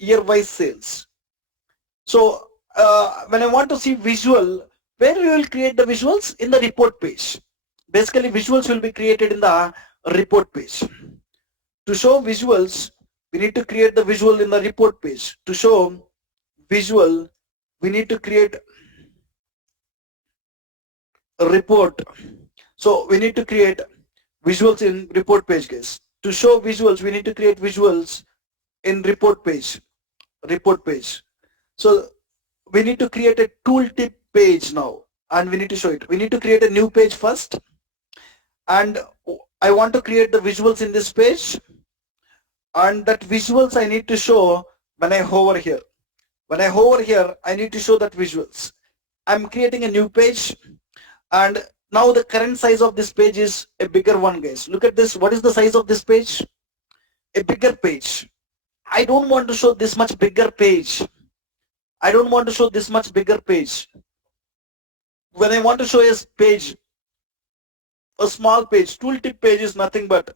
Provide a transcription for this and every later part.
year-wise sales. So when I want to see visual, where we will create the visuals? In the report page. Basically, visuals will be created in the report page. To show visuals, we need to create the visual in the report page. To show visual, we need to create a report. So we need to create visuals in report page, guys. To show visuals, we need to create visuals in report page. Report page. So we need to create a tooltip page now, and we need to show it. We need to create a new page first, and I want to create the visuals in this page, and that visuals I need to show when I hover here. When I hover here, I need to show that visuals. I'm creating a new page, and now the current size of this page is a bigger one, guys. Look at this. What is the size of this page? A bigger page. I don't want to show this much bigger page. I don't want to show this much bigger page. When I want to show a page, a small page, tooltip page is nothing but.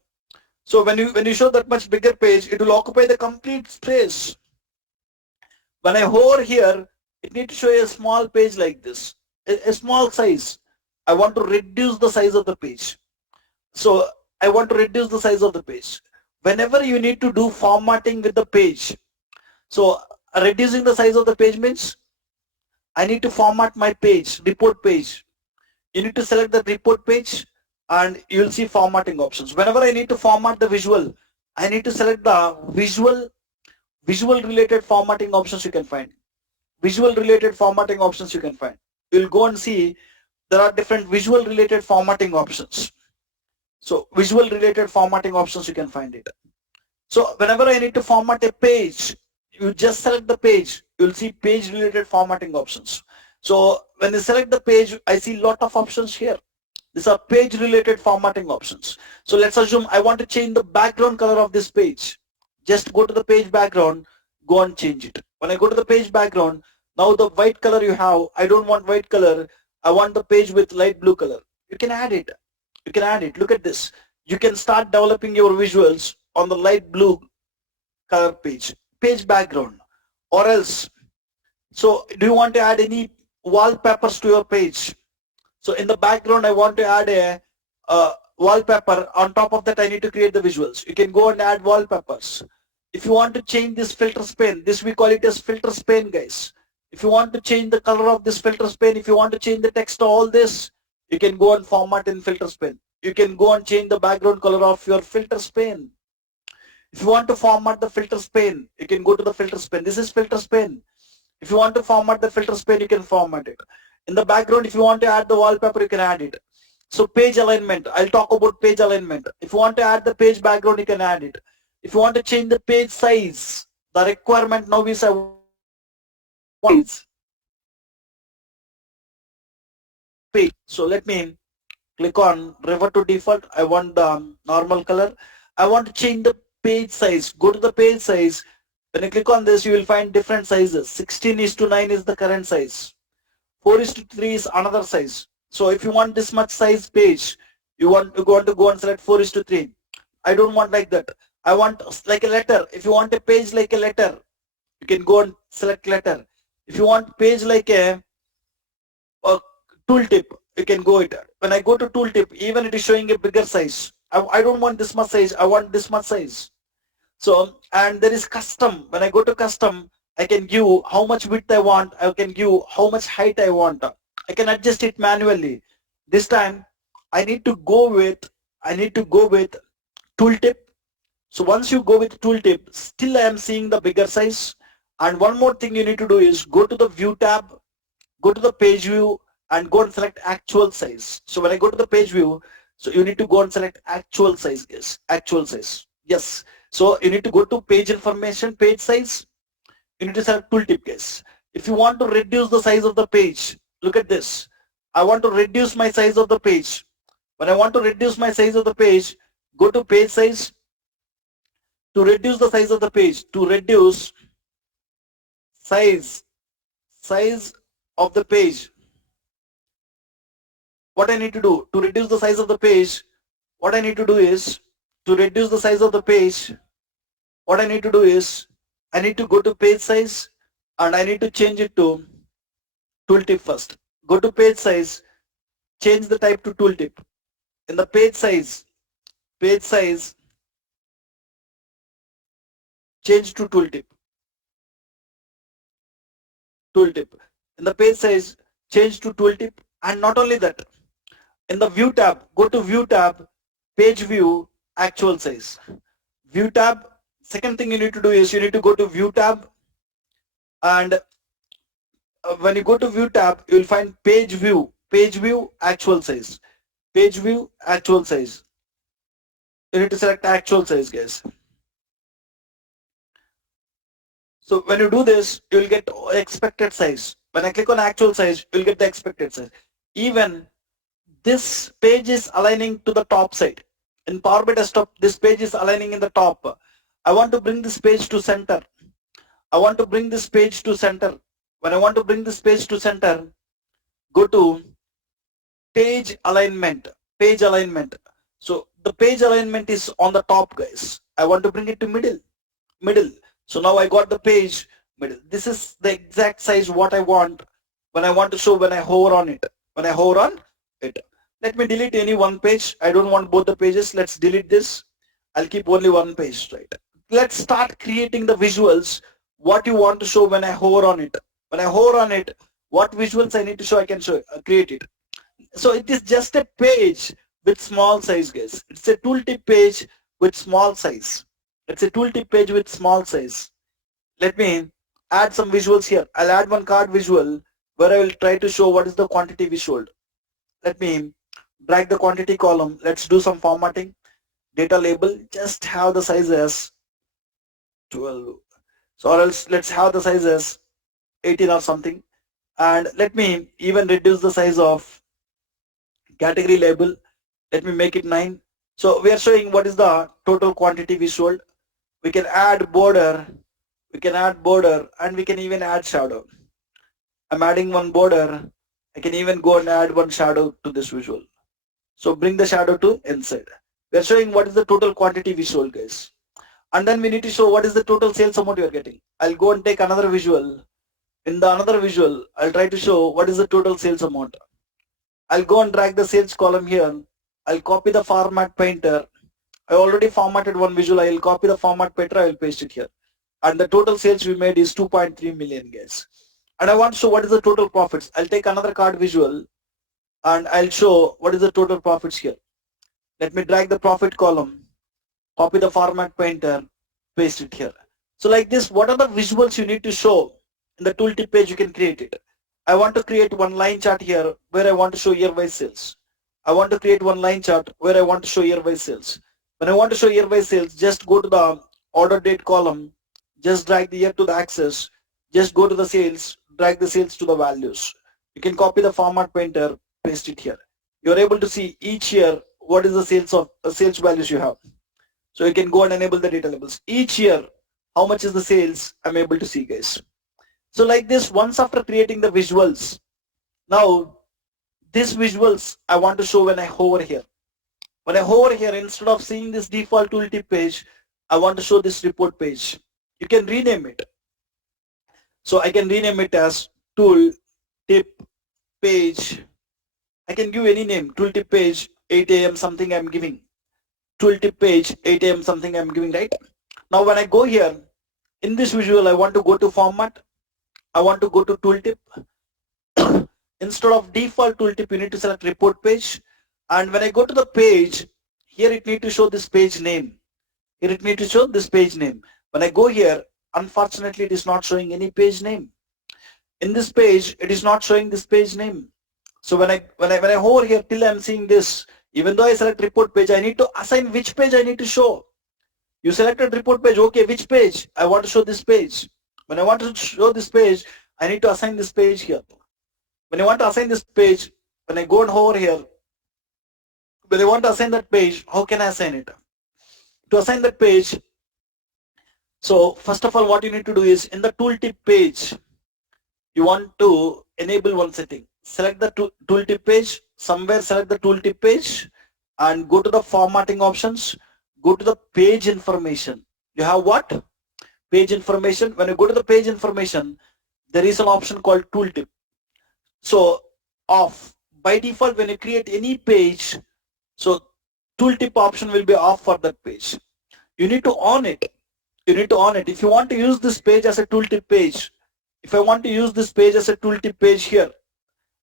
So when you show that much bigger page, it will occupy the complete space. When I hover here, it needs to show a small page like this, a small size. I want to reduce the size of the page. So I want to reduce the size of the page. Whenever you need to do formatting with the page, so reducing the size of the page means I need to format my page, report page. You need to select the report page and you will see formatting options. Whenever I need to format the visual, I need to select the visual related formatting options you can find. Visual related formatting options you can find. You'll go and see there are different visual related formatting options. So visual related formatting options you can find it. So whenever I need to format a page, you just select the page, you'll see page related formatting options. So when you select the page, I see lot of options here. These are page related formatting options. So let's assume I want to change the background color of this page. Just go to the page background, go and change it. When I go to the page background, now the white color you have, I don't want white color, I want the page with light blue color. You can add it. You can add it. Look at this. You can start developing your visuals on the light blue color page background, or else. So do you want to add any wallpapers to your page? So in the background I want to add a wallpaper. On top of that I need to create the visuals. You can go and add wallpapers. If you want to change this filter pane, this we call it as filter pane, guys. If you want to change the color of this filter pane, if you want to change the text, all this, you can go and format in filter pane. You can go and change the background color of your filter pane. If you want to format the filter pane, you can go to the filter pane. This is filter pane. If you want to format the filter pane, you can format it. In the background, if you want to add the wallpaper, you can add it. So page alignment, I'll talk about page alignment. If you want to add the page background, you can add it. If you want to change the page size, the requirement now is I want page. So let me click on revert to default. I want the normal color. I want to change the page size. Go to the page size. When you click on this, you will find different sizes. 16:9 is the current size. 4:3 is another size. So if you want this much size page, you want to go and select 4:3. I don't want like that. I want like a letter. If you want a page like a letter, you can go and select letter. If you want page like a tooltip, you can go it. When I go to tooltip, even it is showing a bigger size. I don't want this much size. I want this much size. So, and there is custom. When I go to custom, I can give how much width I want. I can give how much height I want. I can adjust it manually. This time, I need to go with tooltip. So once you go with tooltip, still I am seeing the bigger size. And one more thing you need to do is go to the view tab, go to the page view, and go and select actual size. So when I go to the page view, so you need to go and select actual size, guys. Actual size. Yes. So you need to go to page information, page size. You need to select tooltip, guys. If you want to reduce the size of the page, look at this. I want to reduce my size of the page. When I want to reduce my size of the page, go to page size. To reduce the size of the page, to reduce size of the page, what I need to do to reduce the size of the page, what I need to do is to reduce the size of the page, what I need to do is I need to go to page size and I need to change it to tooltip first. Go to page size, change the type to tooltip. In the page size, change to tooltip. Tooltip. In the page size, change to tooltip, and not only that, in the view tab, go to view tab, page view, actual size. View tab, second thing you need to do is you need to go to view tab, and when you go to view tab, you will find page view, actual size. Page view, actual size. You need to select actual size, guys. So when you do this, you will get expected size. When I click on actual size, you will get the expected size. Even this page is aligning to the top side. In Power BI Desktop, this page is aligning in the top. I want to bring this page to center. I want to bring this page to center. When I want to bring this page to center, go to page alignment. Page alignment. So the page alignment is on the top, guys. I want to bring it to middle. So now I got the page middle. This is the exact size what I want when I want to show when I hover on it. When I hover on it. Let me delete any one page. I don't want both the pages. Let's delete this. I'll keep only one page, right? Let's start creating the visuals. What you want to show when I hover on it. When I hover on it, what visuals I need to show, I can show, create it. So it is just a page with small size, guys. It's a tooltip page with small size. It's a tooltip page with small size. Let me add some visuals here. I'll add one card visual where I will try to show what is the quantity we showed. Let me drag the quantity column. Let's do some formatting. Data label, just have the size as 12. So or else let's have the size as 18 or something. And let me even reduce the size of category label. Let me make it 9. So we are showing what is the total quantity we sold. We can add border, and we can even add shadow. I'm adding one border. I can even go and add one shadow to this visual. So bring the shadow to inside. We are showing what is the total quantity we sold, guys. And then we need to show what is the total sales amount you are getting. I'll go and take another visual. In the another visual, I'll try to show what is the total sales amount. I'll go and drag the sales column here. I'll copy the format painter. I already formatted one visual. I'll copy the format painter. I'll paste it here. And the total sales we made is 2.3 million, guys. And I want to show what is the total profits. I'll take another card visual and I'll show what is the total profits here. Let me drag the profit column, copy the format painter, paste it here. So like this, what are the visuals you need to show in the tooltip page? You can create it. I want to create one line chart here where I want to show year-wise sales. I want to create one line chart where I want to show year-wise sales. When I want to show year-wise sales, just go to the order date column, just drag the year to the axis, just go to the sales, drag the sales to the values. You can copy the format painter, paste it here. You're able to see each year what is the sales values you have. So you can go and enable the data labels. Each year, how much is the sales, I'm able to see, guys. So like this, once after creating the visuals, now these visuals I want to show when I hover here. When I hover here, instead of seeing this default tooltip page, I want to show this report page. You can rename it. So I can rename it as tooltip page. I can give any name, tooltip page 8 a.m. something I'm giving. Tooltip page 8 a.m. something I'm giving, right? Now when I go here, in this visual, I want to go to format. I want to go to tooltip. Instead of default tooltip, you need to select report page. And when I go to the page, here it need to show this page name. Here it need to show this page name. When I go here, unfortunately, it is not showing any page name. In this page, it is not showing this page name. So when I hover here till I'm seeing this, even though I select report page, I need to assign which page I need to show. You selected report page, okay, which page? I want to show this page. When I want to show this page, I need to assign this page here. When I want to assign this page, when I go and hover here, when I want to assign that page, how can I assign it? To assign that page, so first of all, what you need to do is in the tooltip page, you want to enable one setting. Select the tooltip page, somewhere select the tooltip page and go to the formatting options, go to the page information. You have what? Page information. When you go to the page information, there is an option called tooltip. So off. By default, when you create any page, so tooltip option will be off for that page. You need to on it. You need to on it. If you want to use this page as a tooltip page, if I want to use this page as a tooltip page here,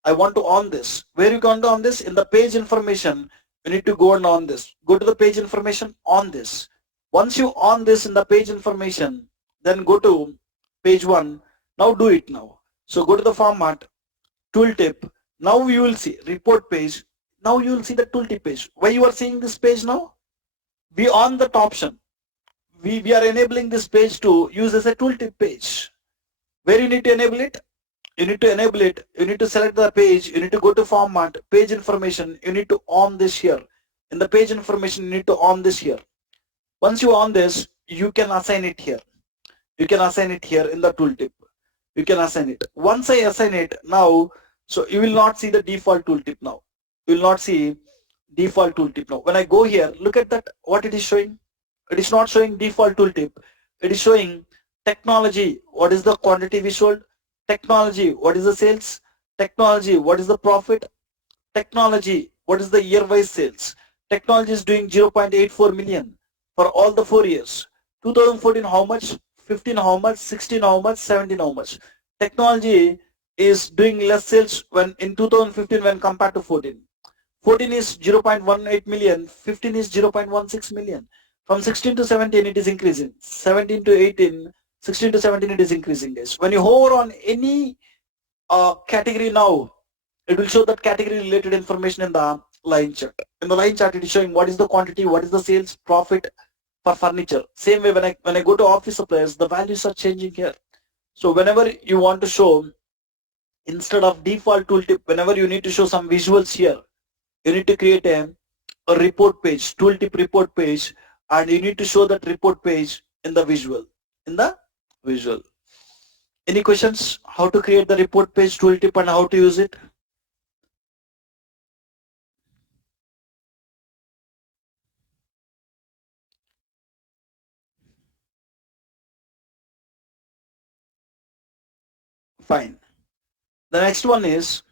I want to on this. Where you going to on this? In the page information, you need to go and on this. Go to the page information, on this. Once you on this in the page information, then go to page 1. Now do it now. So go to the format, tooltip. Now you will see report page. Now you will see the tooltip page. Why you are seeing this page now? We on that option. We are enabling this page to use as a tooltip page. Where you need to enable it? You need to enable it. You need to select the page. You need to go to format, page information. You need to on this here. In the page information, you need to on this here. Once you on this, you can assign it here. You can assign it here in the tooltip. You can assign it. Once I assign it now, so you will not see the default tooltip now. You will not see default tooltip now. When I go here, look at that, what it is showing. It is not showing default tooltip. It is showing technology. What is the quantity we sold? Technology. What is the sales? Technology. What is the profit? Technology. What is the year-wise sales? Technology is doing 0.84 million for all the 4 years. 2014 how much? 15 how much? 16 how much? 17 how much? Technology is doing less sales when in 2015 when compared to 14. 14 is 0.18 million. 15 is 0.16 million. From 16 to 17 it is increasing. 17 to 18, 16 to 17 it is increasing, guys. When you hover on any category now, it will show that category related information in the line chart. In the line chart it is showing what is the quantity, what is the sales, profit for furniture. Same way when I go to office supplies, the values are changing here. So whenever you want to show, instead of default tooltip, whenever you need to show some visuals here, you need to create a report page, tooltip report page, and you need to show that report page in the visual. Any questions? How to create the report page tooltip and how to use it? Fine. The next one is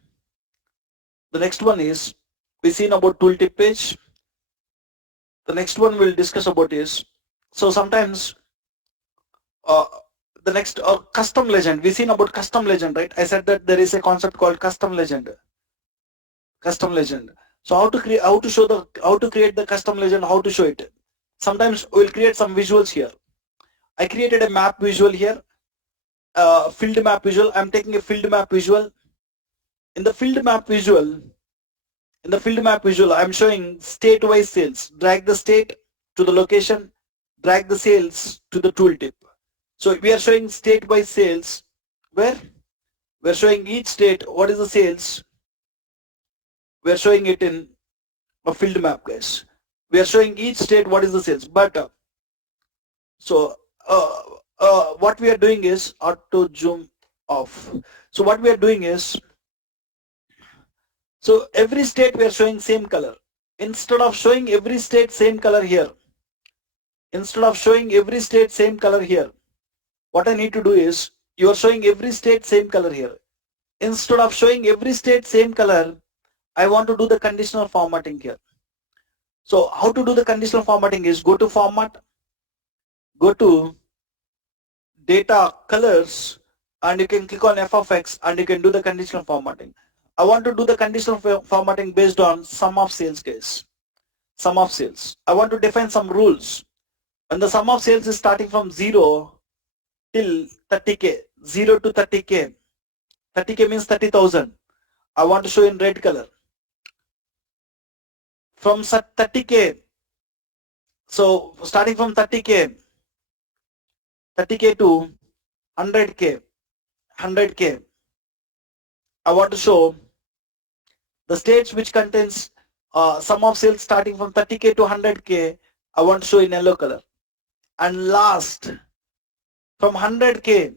we seen about tooltip page. The next one we'll discuss about is, so sometimes the next custom legend. We seen about custom legend, right? I said that there is a concept called custom legend. Custom legend. So how to create, how to create the custom legend, how to show it. Sometimes we'll create some visuals here. I created a map visual here, field map visual. I'm taking a field map visual. In the field map visual, I'm showing state-wise sales. Drag the state to the location, drag the sales to the tooltip. So we are showing state-wise sales. Where? We're showing each state, what is the sales. We're showing it in a field map, guys. We are showing each state what is the sales. But what we are doing is auto zoom off. So what we are doing is, so every state we are showing same color. Instead of showing every state same color here, what I need to do is, you are showing every state same color here. Instead of showing every state same color, I want to do the conditional formatting here. So how to do the conditional formatting is, go to format, go to data colors, and you can click on f of x and you can do the conditional formatting. I want to do the conditional formatting based on sum of sales, guys. Sum of sales. I want to define some rules. When the sum of sales is starting from 0 till 30k, 0 to 30k, 30k means 30,000. I want to show in red color. From 30k, so starting from 30k to 100k, I want to show the states which contains sum of sales starting from 30k to 100k, I want to show in yellow color. And last, from 100k,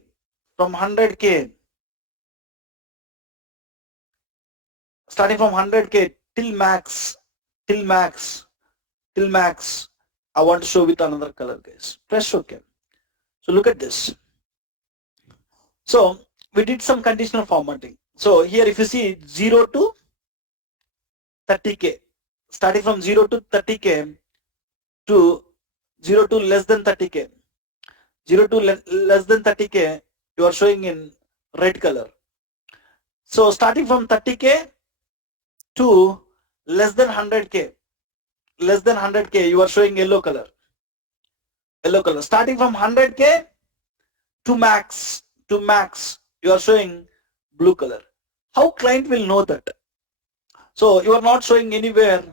starting from 100k till max, I want to show with another color, guys. Press OK. So look at this. So we did some conditional formatting. So here if you see 0 to 30k, starting from 0 to 30k to 0 to less than 30k, 0 to less than 30k, you are showing in red color. So starting from 30k to less than 100k, you are showing yellow color. Yellow color. Starting from 100k to max, you are showing blue color. How client will know that? So you are not showing anywhere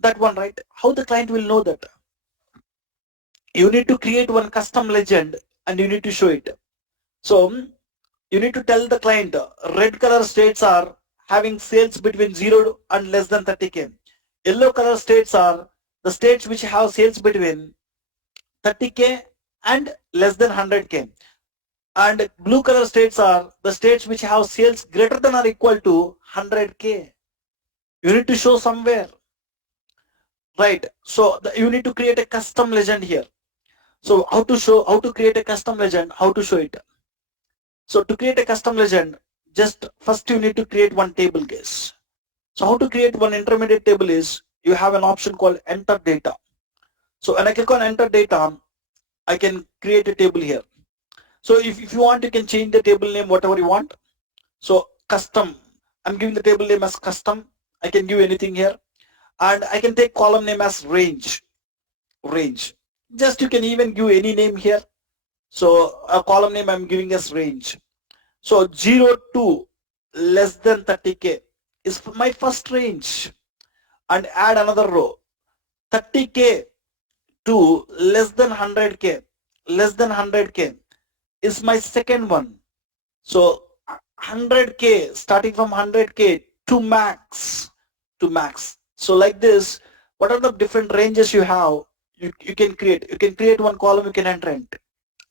that one, right? How the client will know that? You need to create one custom legend and you need to show it. So you need to tell the client red color states are having sales between 0 and less than 30k. Yellow color states are the states which have sales between 30k and less than 100k. And blue color states are the states which have sales greater than or equal to 100k. You need to show somewhere, right? So you need to create a custom legend here. So how to create a custom legend, how to show it? So to create a custom legend, just first you need to create one table case. So how to create one intermediate table is, you have an option called enter data. So when I click on enter data, I can create a table here. So if you want, you can change the table name whatever you want. So custom, I'm giving the table name as custom. I can give anything here, and I can take column name as range. Just you can even give any name here. So a column name I'm giving as range. So 0 to less than 30k is my first range, and add another row. 30k to less than 100k, is my second one. So 100k, starting from 100k to max, So like this, what are the different ranges you have? You can create. You can create one column. You can enter it.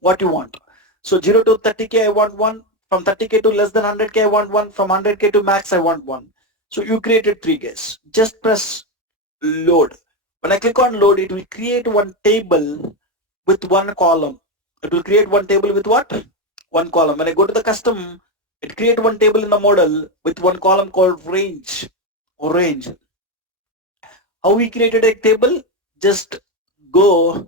What you want. So 0 to 30k, I want one. From 30k to less than 100k, I want one. From 100k to max, I want one. So you created 3 guys. Just press load. When I click on load, it will create one table with one column. It will create one table with what? One column. When I go to the custom, it create one table in the model with one column called range. How we created a table? Just go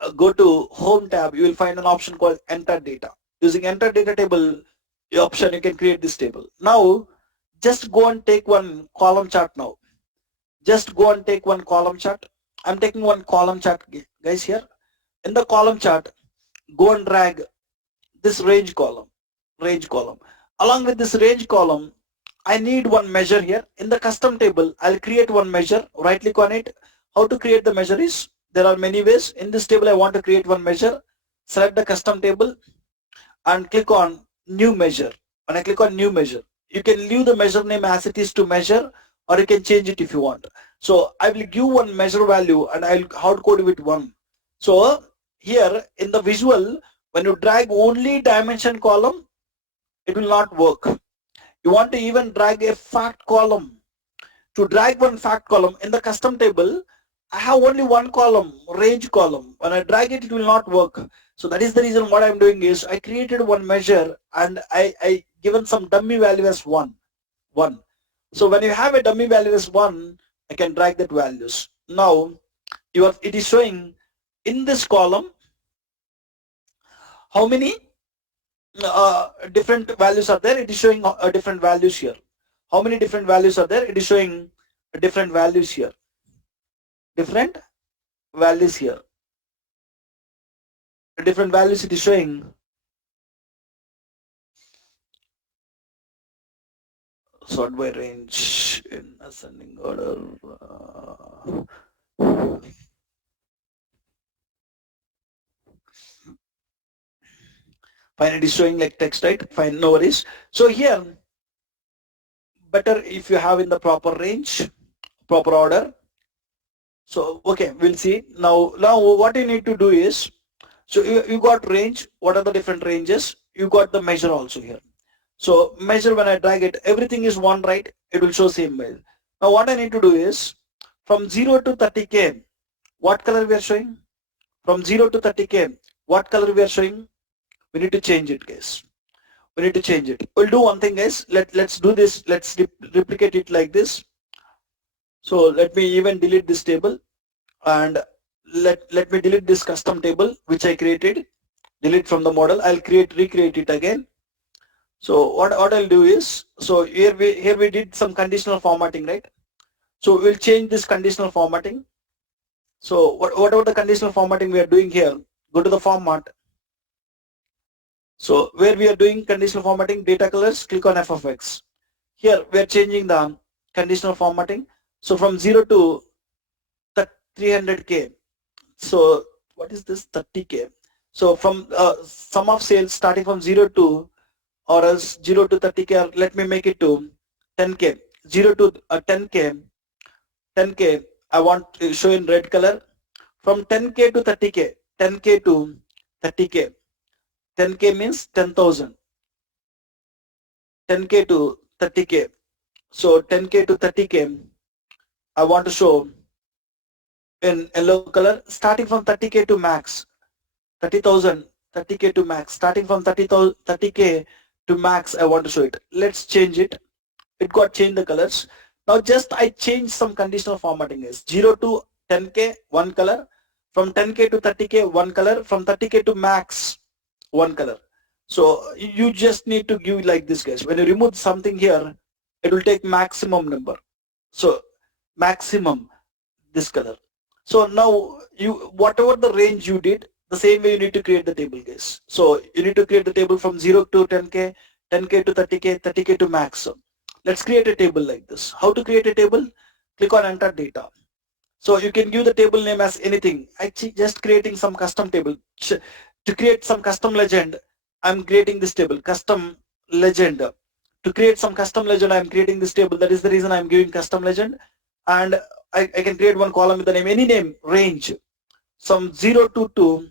to home tab. You will find an option called enter data. Using enter data table option, you can create this table. Now just go and take one column chart now. Just go and take one column chart. I'm taking one column chart guys here. In the column chart, go and drag this range column. Along with this range column, I need one measure here. In the custom table, I'll create one measure. Right click on it. How to create the measure is, there are many ways. In this table, I want to create one measure. Select the custom table and click on new measure. When I click on new measure, you can leave the measure name as it is to measure, or you can change it if you want. So I will give one measure value and I'll hard code with 1. So here in the visual, when you drag only dimension column, it will not work. You want to even drag a fact column. To drag one fact column in the custom table, I have only one column, range column. When I drag it, it will not work. So that is the reason what I'm doing is I created one measure and I given some dummy value as 1. So when you have a dummy value as 1, I can drag that values. Now it is showing in this column how many different values are there. It is showing different values here. How many different values are there? It is showing different values here. Different values it is showing. Sort by range in ascending order. Fine, it is showing like text, right? Fine, no worries. So here, better if you have in the proper range, proper order. So okay, we'll see. Now what you need to do is, so you got range. What are the different ranges? You got the measure also here. So measure, when I drag it, everything is 1, right? It will show same way. Now what I need to do is, from 0 to 30k, what color we are showing? From 0 to 30k, What color we are showing? We need to change it, guys. We need to change it. We'll do one thing, guys. Let's do this. Let's replicate it like this. So let me even delete this table, and let me delete this custom table which I created. Delete from the model. I'll recreate it again. So what I'll do is, so here we did some conditional formatting, right? So we'll change this conditional formatting. So whatever the conditional formatting we are doing here, go to the format. So where we are doing conditional formatting, data colors, click on f of x. Here we are changing the conditional formatting. So from 0 to 300k. So what is this 30k? So from sum of sales starting from 0 to, or else 0 to 30k, or let me make it to 10k. 0 to 10k, 10k I want to show in red color. From 10k to 30k, 10k to 30k. 10k means 10,000. 10k to 30k. So 10k to 30k I want to show in yellow color, starting from 30k to max. 30,000, 30k to max. Starting from 30k to max I want to show it. Let's change it. It got changed the colors. Now just I changed some conditional formatting is 0 to 10k one color, from 10k to 30k one color, from 30k to max one color. So you just need to give like this, guys. When you remove something here, it will take maximum number. So maximum this color. So now you, whatever the range you did, the same way you need to create the table, guys. So you need to create the table from 0 to 10k, 10k to 30k, 30k to max. So let's create a table like this. How to create a table? Click on enter data. So you can give the table name as anything. Actually just creating some custom table. To create some custom legend, I'm creating this table, custom legend. To create some custom legend, I'm creating this table. That is the reason I'm giving custom legend. And I can create one column with the name, any name, range, some 0 to 2,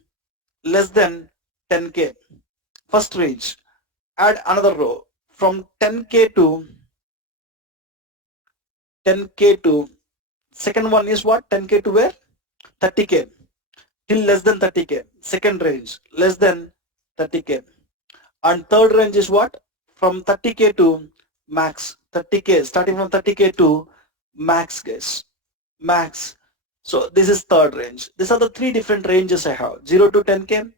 less than 10k. First range. Add another row from 10k to 10k to, second one is what? 10k to where? 30k. Till less than 30k. Second range, less than 30k. And third range is what? From 30k to max. 30k, starting from 30k to max, guys. Max. So this is third range. These are the three different ranges I have. 0 to 10k,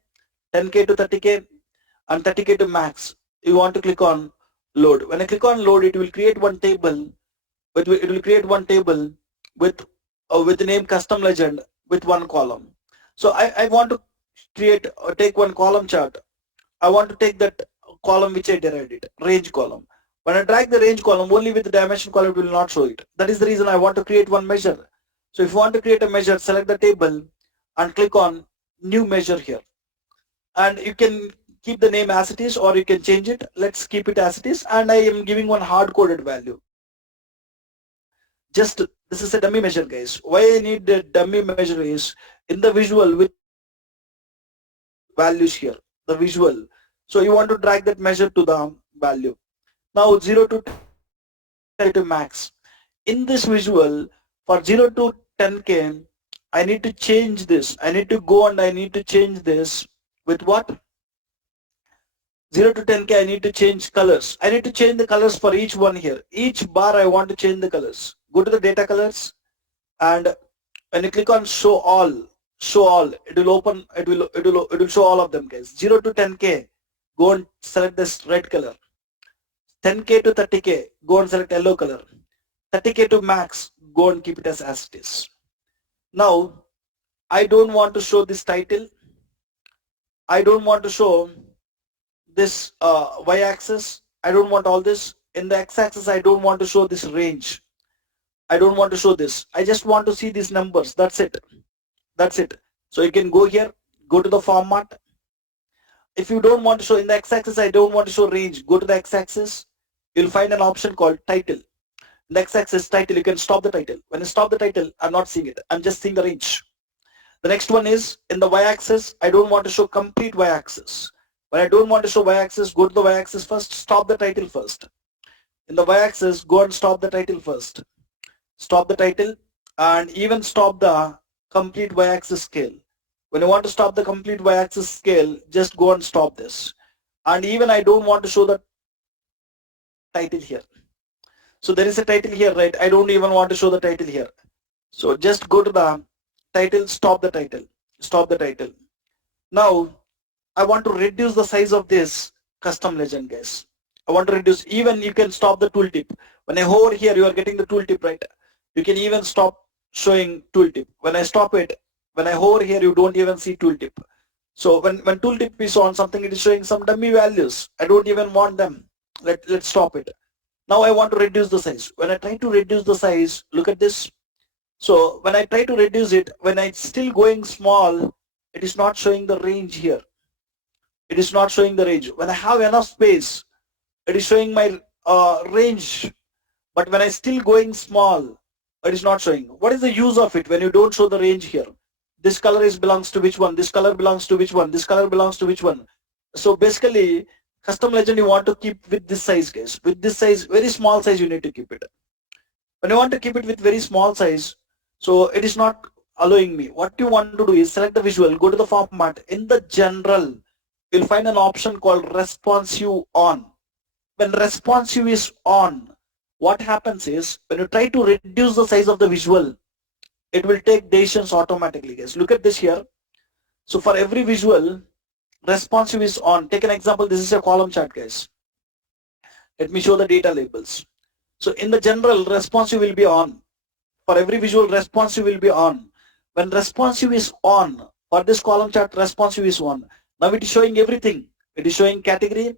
10k to 30k, and 30k to max. You want to click on load. When I click on load, it will create one table. It will create one table with the name custom legend with one column. So I want to create or take one column chart. I want to take that column which I derived it, range column. When I drag the range column, only with the dimension column it will not show it. That is the reason I want to create one measure. So if you want to create a measure, select the table and click on new measure here. And you can keep the name as it is or you can change it. Let's keep it as it is, and I am giving one hard-coded value. Just this is a dummy measure, guys. Why I need the dummy measure is in the visual with values here, the visual. So you want to drag that measure to the value. Now 0 to 10 to max. In this visual, for 0 to 10k, I need to change this. I need to go and I need to change this with what? 0 to 10k, I need to change colors. I need to change the colors for each one here. Each bar I want to change the colors. Go to the data colors, and when you click on show all, it will open, it will show all of them, guys. 0 to 10k, go and select this red color. 10k to 30k, go and select yellow color. 30k to max, go and keep it as it is. Now I don't want to show this title. I don't want to show this y-axis. I don't want all this. In the x-axis, I don't want to show this range. I don't want to show this. I just want to see these numbers. That's it. That's it. So you can go here, go to the format. If you don't want to show in the x-axis, I don't want to show range. Go to the x-axis. You'll find an option called title. In the x-axis title, you can stop the title. When you stop the title, I'm not seeing it. I'm just seeing the range. The next one is in the y-axis. I don't want to show complete y-axis. When I don't want to show y-axis, go to the y-axis first, stop the title first. In the y-axis, go and stop the title first. Stop the title and even stop the complete y-axis scale. When you want to stop the complete y-axis scale, just go and stop this. And even I don't want to show the title here. So there is a title here, right? I don't even want to show the title here. So just go to the title, stop the title, stop the title. Now I want to reduce the size of this custom legend, guys. I want to reduce, even you can stop the tooltip. When I hover here, you are getting the tooltip, right? You can even stop showing tooltip. When I stop it, when I hover here, you don't even see tooltip. So when tooltip is on something, it is showing some dummy values. I don't even want them. Let's stop it. Now I want to reduce the size. When I try to reduce the size, look at this. So when I try to reduce it, when it's still going small, it is not showing the range here. It is not showing the range. When I have enough space, it is showing my range. But when I still going small, it is not showing. What is the use of it when you don't show the range here? This color belongs to which one? This color belongs to which one? This color belongs to which one? So basically, custom legend you want to keep with this size, guys. With this size, very small size, you need to keep it. When you want to keep it with very small size, so it is not allowing me. What you want to do is select the visual, go to the format. In the general, you'll find an option called responsive on. When responsive is on, what happens is when you try to reduce the size of the visual, it will take decisions automatically, guys. Look at this here. So for every visual, responsive is on. Take an example. This is a column chart, guys. Let me show the data labels. So in the general, responsive will be on. For every visual, responsive will be on. When responsive is on, for this column chart, responsive is on. Now it is showing everything. It is showing category,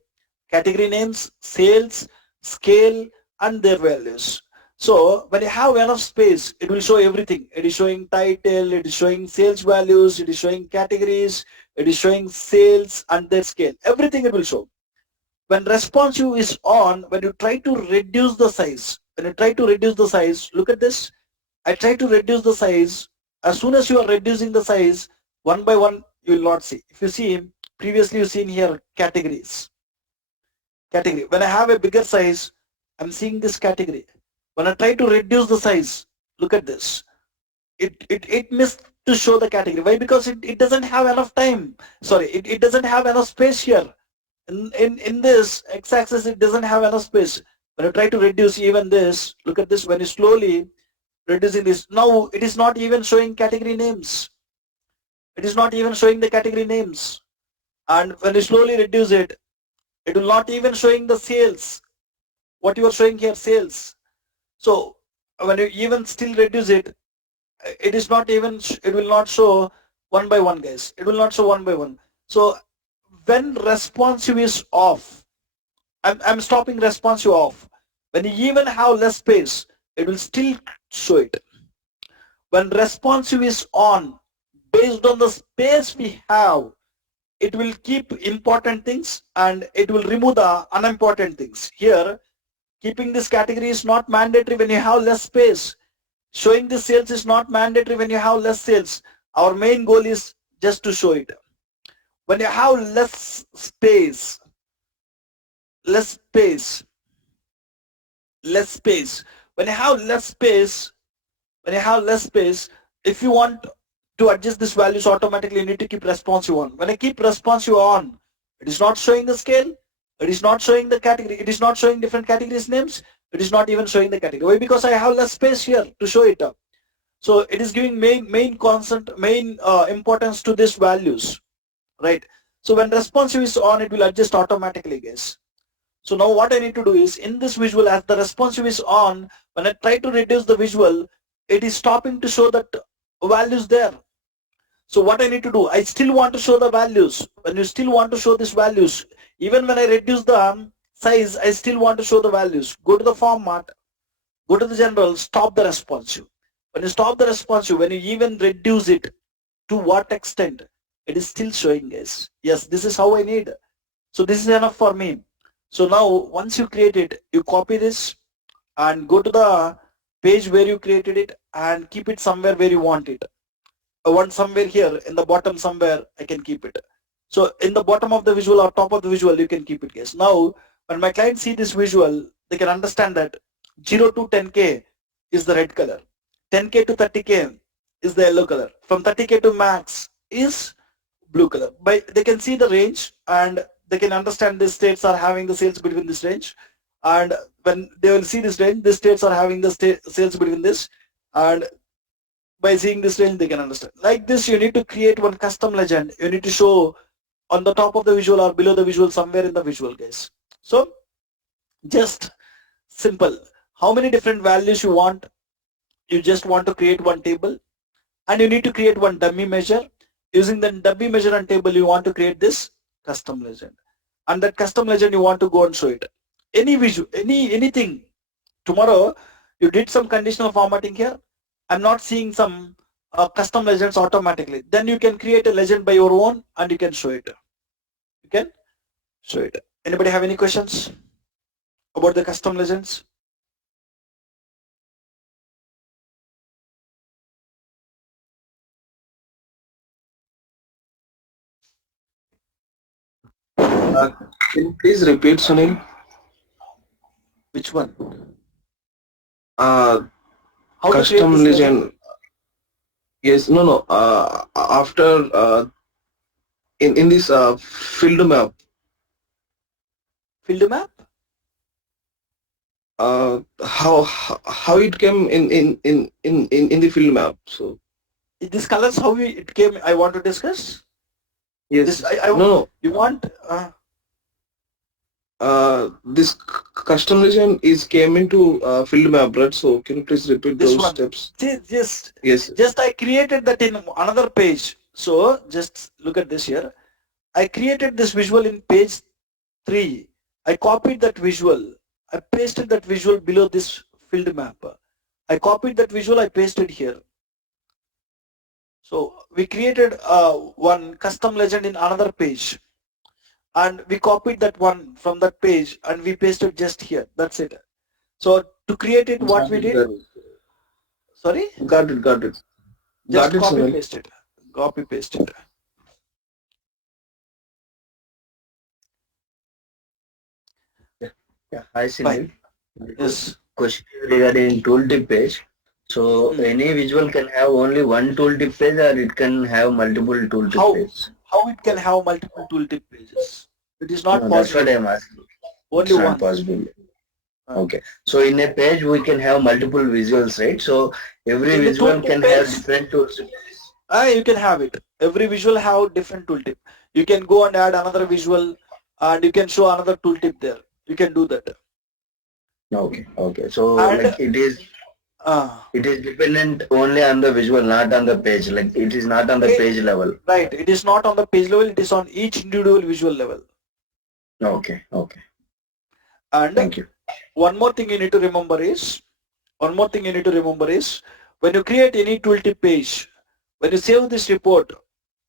category names, sales, scale, and their values. So when you have enough space, it will show everything. It is showing title, it is showing sales values, it is showing categories, it is showing sales and their scale. Everything it will show. When responsive is on, when you try to reduce the size, look at this. I try to reduce the size. As soon as you are reducing the size, one by one, you will not see. If you see, previously you've seen here categories. Category. When I have a bigger size, I'm seeing this category. When I try to reduce the size, look at this. It missed to show the category. Why? Because it doesn't have enough time. Sorry, it doesn't have enough space here. In this x-axis, it doesn't have enough space. When you try to reduce even this, look at this. When you slowly reducing this, now it is not even showing category names. It is not even showing the category names. And when you slowly reduce it, it will not even showing the sales. What you are showing here, sales. So when you even still reduce it, it is not even, it will not show one by one, guys. It will not show one by one. So when responsive is off, I'm stopping responsive off. When you even have less space, it will still show it. When responsive is on, based on the space we have, it will keep important things and it will remove the unimportant things. Here, keeping this category is not mandatory when you have less space. Showing the sales is not mandatory when you have less sales. Our main goal is just to show it. When you have less space, when you have less space, if you want to adjust these values automatically, you need to keep responsive on. When I keep responsive on, it is not showing the scale, it is not showing the category, it is not showing different categories names, it is not even showing the category. Why? Because I have less space here to show it up. So it is giving main importance to these values, right? So when responsive is on, it will adjust automatically, guys. So now what I need to do is, in this visual, as the responsive is on, when I try to reduce the visual, it is stopping to show that values there. So what I need to do, I still want to show the values. When you still want to show these values, even when I reduce the size, I still want to show the values. Go to the format, go to the general, stop the responsive. When you stop the responsive, when you even reduce it, to what extent, it is still showing, guys. Yes, this is how I need. So this is enough for me. So now once you create it, you copy this and go to the page where you created it and keep it somewhere where you want it. I want somewhere here in the bottom somewhere I can keep it. So in the bottom of the visual or top of the visual, you can keep it, guys. Now when my clients see this visual, they can understand that 0 to 10K is the red color, 10K to 30K is the yellow color, from 30K to max is blue color. They can see the range and they can understand the states are having the sales between this range, and when they will see this range, the states are having the sales between this, and by seeing this range they can understand. Like this, you need to create one custom legend. You need to show on the top of the visual or below the visual, somewhere in the visual, guys. So just simple. How many different values you want? You just want to create one table, and you need to create one dummy measure. Using the dummy measure and table, you want to create this custom legend, and that custom legend you want to go and show it. Any visual, anything. Tomorrow you did some conditional formatting here. I'm not seeing some custom legends automatically. Then you can create a legend by your own and you can show it. You can show it. Anybody have any questions about the custom legends? Can you please repeat, Sunil? Which one? Uh, How to create Custom this legend? legend. Yes, no, no. After in this field map, Field map? how it came in the field map. So This colors how it came. I want to discuss. This yes, no, no. you want This custom legend is came into field map, right? So can you please repeat this those one. steps? See, Yes. just I created that in another page. So just look at this here. I created this visual in page 3. I copied that visual. I pasted that visual below this field map. I copied that visual. I pasted here. So we created one custom legend in another page, and we copied that one from that page and we pasted just here. That's it. So to create it, what Got we it, did? Sorry, got it, got it, just got it, copy Sunil. paste it. Copy paste it. Yeah, hi Fine. Sunil. The Yes. question is regarding tooltip page. So any visual can have only one tooltip page or it can have multiple tooltip How pages. how it can have multiple tooltip pages? It is not No, that's what possible. I'm asking. Only It's not one. possible. Uh, Okay. So in a page we can have multiple visuals, right? So every in the visual tooltip can have page, different tools. you can have it. Every visual have different tooltip. You can go and add another visual, and you can show another tooltip there. You can do that. Okay. Okay. So And like uh, it is dependent only on the visual, not on the page. Like it is not on the page level. right, it is not on the page level. It is on each individual visual level. Okay. Okay. And Thank you. one more thing you need to remember is, when you create any tooltip page, when you save this report,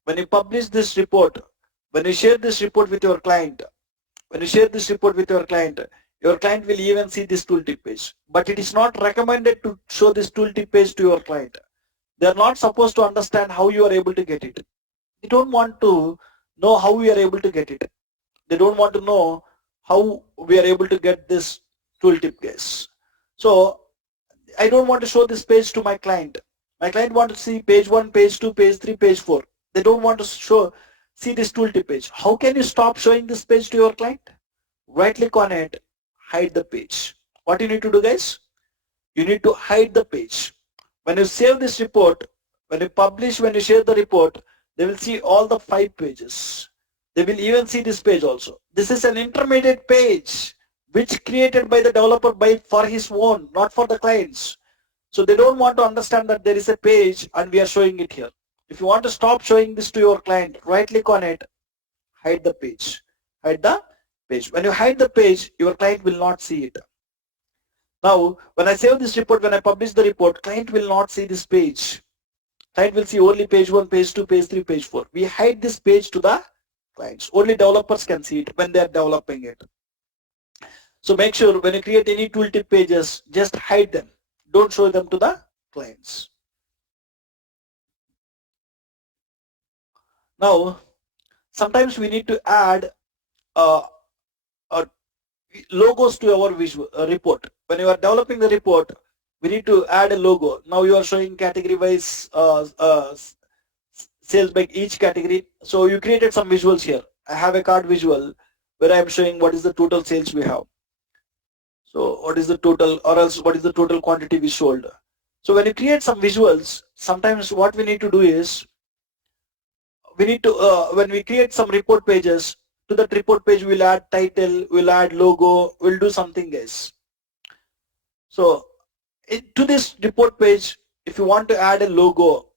when you publish this report, when you share this report with your client, your client will even see this tooltip page. But it is not recommended to show this tooltip page to your client. They are not supposed to understand how you are able to get it. They don't want to know how we are able to get it. They don't want to know how we are able to get this tooltip, guys. So I don't want to show this page to my client. My client wants to see page 1, page 2, page 3, page 4. They don't want to see this tooltip page. How can you stop showing this page to your client? Right click on it, hide the page. What you need to do, guys? You need to hide the page. When you save this report, when you publish, when you share the report, they will see all the 5 pages. They will even see this page also. This is an intermediate page which created by the developer for his own, not for the clients. So they don't want to understand that there is a page and we are showing it here. If you want to stop showing this to your client, right click on it, hide the page. Hide the page. When you hide the page, your client will not see it. Now, when I save this report, when I publish the report, client will not see this page. Client will see only page 1, page 2, page 3, page 4. We hide this page to the clients. Only developers can see it when they are developing it. So make sure when you create any tooltip pages, just hide them. Don't show them to the clients. Now, sometimes we need to add uh, logos to our visual report. When you are developing the report, we need to add a logo. Now you are showing category wise sales by each category. So you created some visuals here. I have a card visual where I am showing what is the total sales we have. So what is the total, or else what is the total quantity we sold. So when you create some visuals, sometimes what we need to do is, we need to, when we create some report pages, to that report page we'll add title, we'll add logo, we'll do something, guys. So to this report page, if you want to add a logo,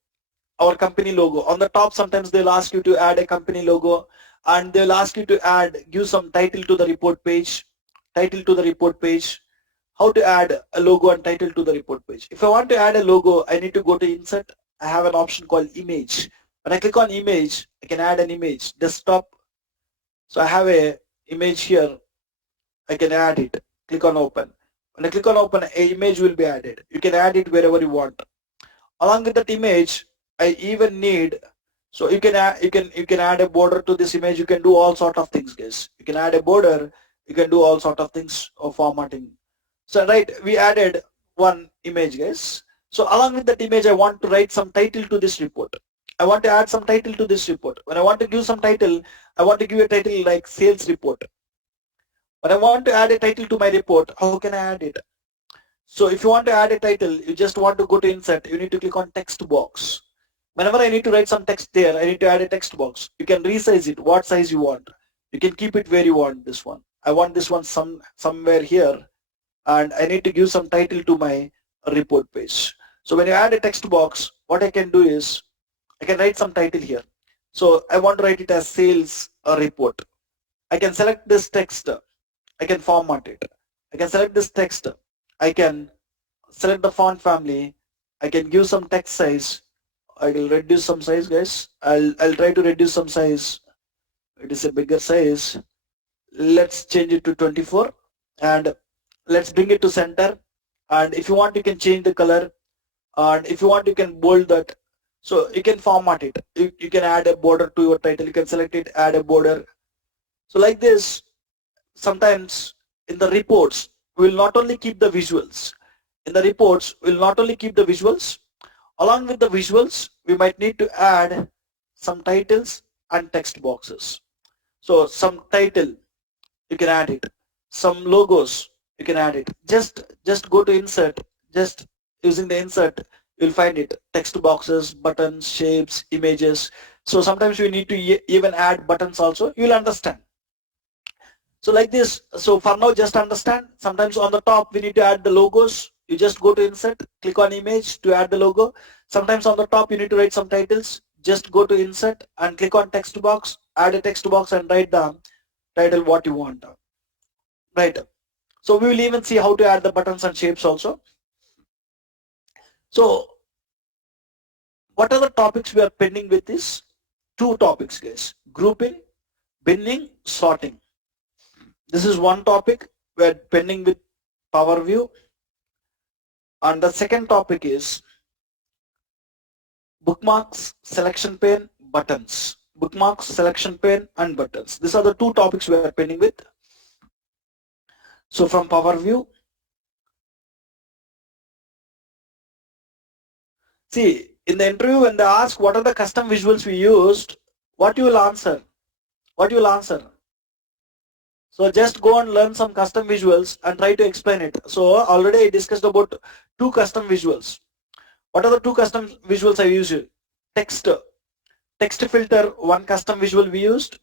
our company logo, on the top sometimes they'll ask you to add a company logo, and they'll ask you to give some title to the report page, title to the report page, how to add a logo and title to the report page. If I want to add a logo, I need to go to insert. I have an option called image. When I click on image, I can add an image, desktop. So I have a image here, I can add it. Click on open. When I click on open, an image will be added. You can add it wherever you want. Along with that image, I even need, so you can add a border to this image. You can do all sort of things, guys. You can add a border. You can do all sort of things of formatting. So right, we added one image, guys. So along with that image, I want to write some title to this report. I want to add some title to this report. When I want to give some title, I want to give a title like sales report. When I want to add a title to my report, how can I add it? So if you want to add a title, you just want to go to insert, you need to click on text box. Whenever I need to write some text there, I need to add a text box. You can resize it, what size you want. You can keep it where you want this one. I want this one somewhere here, and I need to give some title to my report page. So when you add a text box, what I can do is, I can write some title here. So I want to write it as sales report. I can select this text, I can format it. I can select this text, I can select the font family, I can give some text size, I will reduce some size, guys. I'll try to reduce some size. It is a bigger size. Let's change it to 24 and let's bring it to center. And if you want, you can change the color, and if you want, you can bold that. So you can format it. You can add a border to your title. You can select it, add a border. So like this, sometimes in the reports, we'll not only keep the visuals. In the reports, we'll not only keep the visuals. Along with the visuals, we might need to add some titles and text boxes. So some title, you can add it. Some logos, you can add it. Just go to insert. Just using the insert, you'll find it. Text boxes, buttons, shapes, images. So sometimes we need to even add buttons also. You'll understand. So like this, so for now just understand, sometimes on the top we need to add the logos. You just go to insert, click on image to add the logo. Sometimes on the top you need to write some titles. Just go to insert and click on text box, add a text box and write the title what you want. Right. So we will even see how to add the buttons and shapes also. So what are the topics we are pending with this? Two topics, guys. Grouping, binning, sorting. This is one topic we're pending with Power View. And the second topic is bookmarks, selection pane, buttons. Bookmarks, selection pane, and buttons. These are the two topics we are pending with. So from Power View, see, in the interview when they ask what are the custom visuals we used, what you will answer? What you will answer? So just go and learn some custom visuals and try to explain it. So already I discussed about two custom visuals. What are the two custom visuals I used? Text filter, one custom visual we used,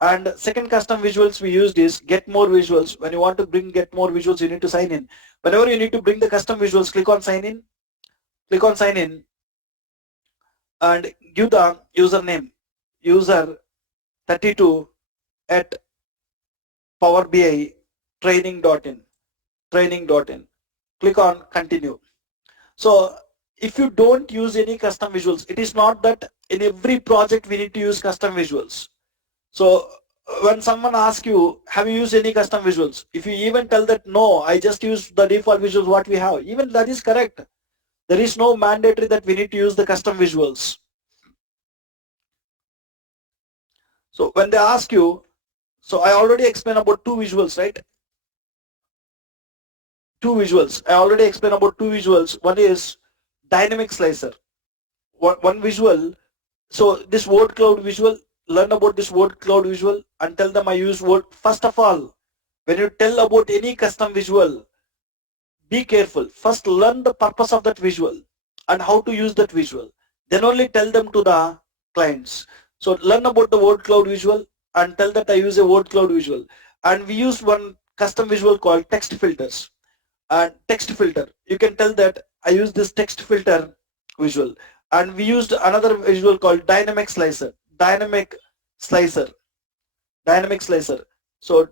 and second custom visuals we used is get more visuals. When you want to get more visuals, you need to sign in. Whenever you need to bring the custom visuals, click on sign in, and give the username, user 32 at Power BI training.in. Click on continue. So if you don't use any custom visuals, it is not that in every project we need to use custom visuals. So when someone asks you, have you used any custom visuals? If you even tell that no, I just use the default visuals what we have, even that is correct. There is no mandatory that we need to use the custom visuals. So when they ask you, so I already explained about two visuals, right? Two visuals. I already explained about two visuals. One is dynamic slicer. One visual So this word cloud visual, learn about this word cloud visual and tell them I use word. First of all, when you tell about any custom visual, be careful. First learn the purpose of that visual and how to use that visual. Then only tell them to the clients. So learn about the word cloud visual and tell that I use a word cloud visual. And we use one custom visual called text filters. And text filter, you can tell that I use this text filter visual. And we used another visual called dynamic slicer. Slicer. Dynamic slicer. So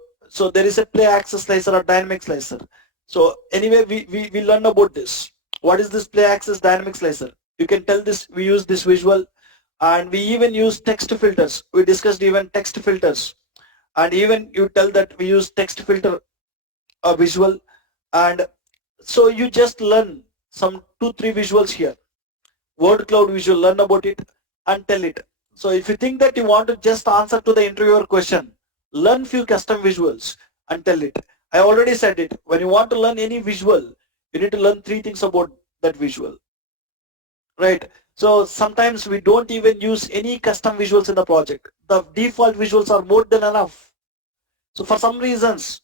there is a play axis slicer or dynamic slicer. So anyway, we learned about this. What is this play axis dynamic slicer? You can tell this, we use this visual, and we even use text filters. We discussed even text filters, and even you tell that we use text filter visual. And so you just learn some 2-3 visuals here. Word cloud visual, learn about it and tell it. So if you think that you want to just answer to the interviewer question, learn few custom visuals and tell it. I already said it. When you want to learn any visual, you need to learn 3 things about that visual. Right? So sometimes we don't even use any custom visuals in the project. The default visuals are more than enough. So for some reasons,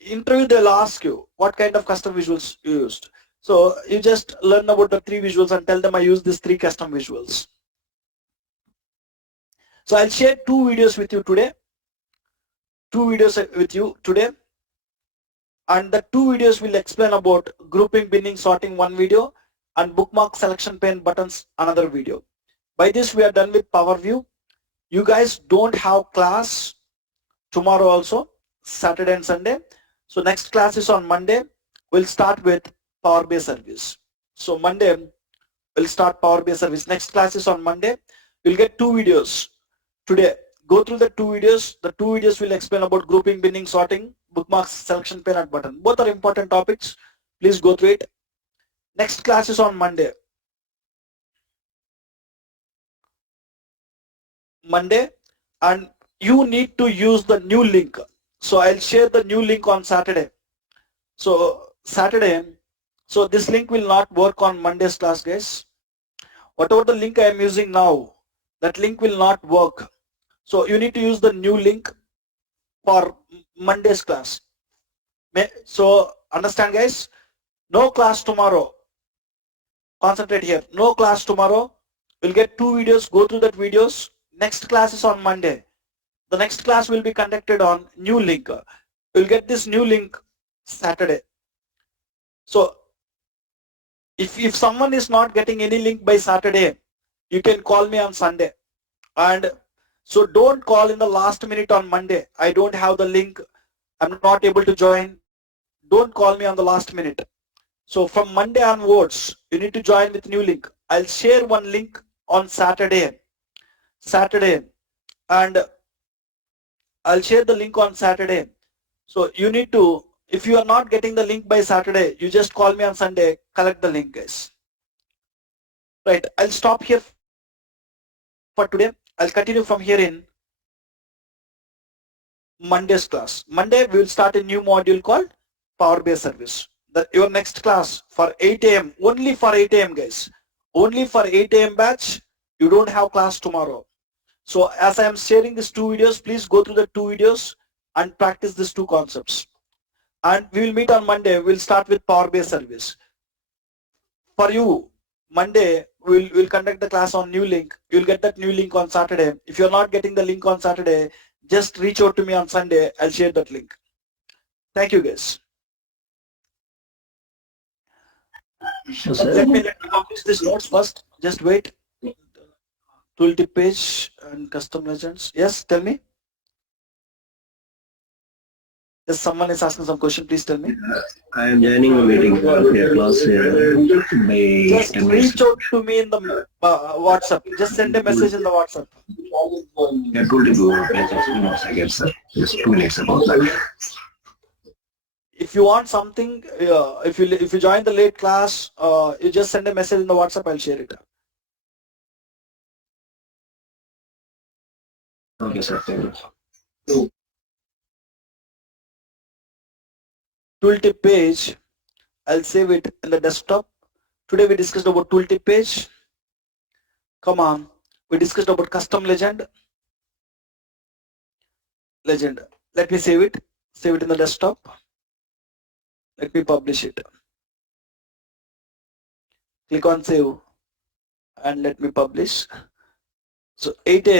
interview they'll ask you what kind of custom visuals you used. So you just learn about the 3 visuals and tell them I use these 3 custom visuals. So I'll share 2 videos with you today. 2 videos with you today. And the 2 videos will explain about grouping, binning, sorting, one video, and bookmark selection pane buttons, another video. By this we are done with Power View. You guys don't have class tomorrow also, Saturday and Sunday. So next class is on Monday. We'll start with Power BI service. So Monday we'll start Power BI service. Next class is on Monday. You'll get 2 videos today. Go through the 2 videos. The 2 videos will explain about grouping, binning, sorting, bookmarks, selection pane and button. Both are important topics. Please go through it. Next class is on Monday. And you need to use the new link. So I'll share the new link on Saturday. So this link will not work on Monday's class, guys. Whatever the link I am using now, that link will not work. So you need to use the new link for Monday's class. So understand, guys, no class tomorrow. Concentrate here. No class tomorrow. You'll get 2 videos. Go through that videos. Next class is on Monday. The next class will be conducted on new link. You'll get this new link Saturday. So if someone is not getting any link by Saturday, you can call me on Sunday. And so don't call in the last minute on Monday. I don't have the link. I'm not able to join. Don't call me on the last minute. So from Monday onwards, you need to join with new link. I'll share one link on Saturday, and I'll share the link on Saturday. So you need to, if you are not getting the link by Saturday, you just call me on Sunday, collect the link, guys. Right, I'll stop here for today. I'll continue from here in Monday's class. Monday we will start a new module called Power BI service. Your next class for 8 a.m. only for 8 a.m. guys. Only for 8 a.m. batch. You don't have class tomorrow. So as I am sharing these 2 videos, please go through the 2 videos and practice these 2 concepts. And we will meet on Monday. We'll start with Power BI service. For you, Monday we'll conduct the class on new link. You'll get that new link on Saturday. If you're not getting the link on Saturday, just reach out to me on Sunday. I'll share that link. Thank you, guys. Let me complete this notes first. Just wait. Tooltip page and custom legends. Yes, tell me. If someone is asking some question, please tell me. I am joining a meeting for your class by just reach out to me in the WhatsApp. Just send a message in the WhatsApp. Yeah, tooltip page of 2 seconds, sir. Just 2 minutes about that. If you want something, if you join the late class, you just send a message in the WhatsApp. I'll share it. Okay, sir. Thank you. Tooltip page, I'll save it in the desktop. Today we discussed about tooltip page. Come on, We discussed about custom legend. Let me save it in the desktop. Let me publish it. Click on save and let me publish. So 8